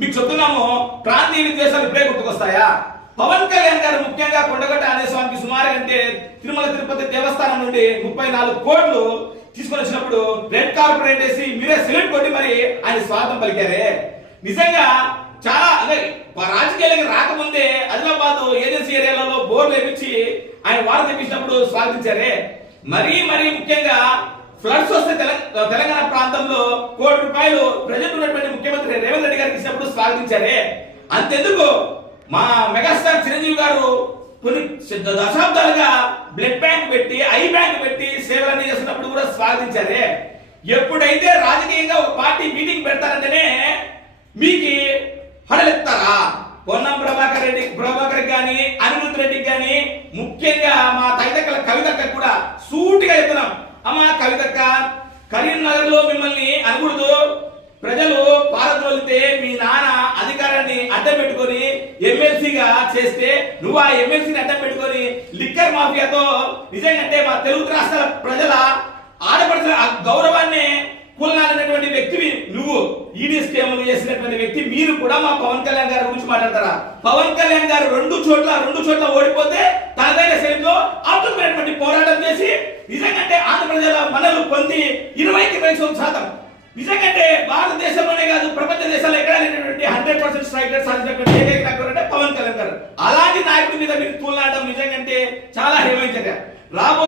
మీకు చెప్తున్నాము, ప్రాంతీయ విద్వేషాలు ఇప్పుడే గుర్తుకొస్తాయా? పవన్ కళ్యాణ్ గారు ముఖ్యంగా కొండగట్ట ఆంజనేయ స్వామికి సుమారు అంటే తిరుమల తిరుపతి దేవస్థానం నుండి 34 కోట్లు తీసుకొని వచ్చినప్పుడు రెడ్ కార్పొరేట్ వేసి మీరే సెల్యూట్ కొట్టి మరి ఆయన స్వాగతం పలికారే. నిజంగా చాలా అదే రాజకీయాలకు రాకముందే ఆదిలాబాద్ ఏజెన్సీ ఏరియాలలో బోర్లు వేపించి ఆయన వారు తెప్పించినప్పుడు స్వాగతించారే. మరీ ముఖ్యంగా ఫ్లడ్స్ వస్తే తెలంగాణ ప్రాంతంలో ₹1 కోటి ప్రజెంట్ ఉన్నటువంటి ముఖ్యమంత్రి రేవంత్ రెడ్డి గారికి ఇచ్చినప్పుడు స్వాగతించారే. అంతెందుకు మా మెగాస్టార్ చిరంజీవి గారు కొన్ని దశాబ్దాలుగా బ్లడ్ బ్యాంక్ పెట్టి ఐ బ్యాంక్ పెట్టి సేవలన్నీ చేస్తున్నప్పుడు కూడా స్వాగతించారే. ఎప్పుడైతే రాజకీయంగా ఒక పార్టీ మీటింగ్ పెడతారంటేనే మీకు హడలెత్తారా? పొన్నం ప్రభాకర్ గాని అనిరుద్ధ్ రెడ్డికి గాని ముఖ్యంగా మా తైదక్కల కవితక్క కూడా సూటిగా చెప్తున్నాం, అమ్మ కవితక్క, కరీంనగర్ లో మిమ్మల్ని అనకూడదు, ప్రజలు పారద్రోలితే మీ నాన్న అధికారాన్ని అడ్డం పెట్టుకొని ఎమ్మెల్సీగా చేస్తే నువ్వు ఆ ఎమ్మెల్సీని అడ్డం పెట్టుకొని లిక్కర్ మాఫియాతో నిజంగా మా తెలుగు రాష్ట్రాల ప్రజల ఆడపడుతున్న గౌరవాన్ని కూలనాలన్నటువంటి వ్యక్తివి నువ్వు. ఈడీ స్కీములు చేసినటువంటి వ్యక్తి మీరు కూడా మా పవన్ కళ్యాణ్ గారి గురించి మాట్లాడతారా? పవన్ కళ్యాణ్ గారు రెండు చోట్ల ఓడిపోతే తనదైన శైలిలో అద్భుతమైనటువంటి పోరాటం చేసి నిజంగా ఆంధ్రప్రదేశ్ మనలు పొంది 20% నిజంగా భారతదేశంలోనే కాదు ప్రపంచ దేశాల్లో ఎక్కడ లేనటువంటి 100% స్ట్రైక్ రేట్ సాధించినటువంటి ఏకైక నాయకుడు అంటే పవన్ కళ్యాణ్ గారు. అలాంటి నాయకుడి మీద మీరు తూలనాడడం నిజంగా చాలా హేళనీయం. రాబో